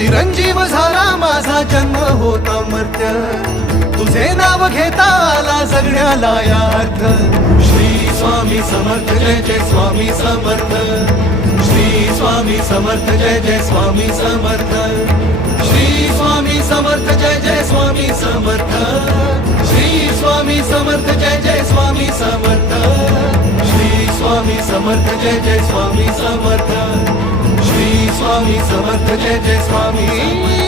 चिरंजीव झाला माझा जन्म होता मर्त्य, तुझे नाव घेता आला जगण्याला यार्थ. श्री स्वामी समर्थ जय जय स्वामी समर्थ, श्री स्वामी समर्थ जय जय स्वामी समर्थ, श्री स्वामी समर्थ जय जय स्वामी समर्थ, श्री स्वामी समर्थ जय जय स्वामी समर्थ, श्री स्वामी समर्थ जय जय स्वामी समर्थ, श्री स्वामी समर्थ जय जय स्वामी.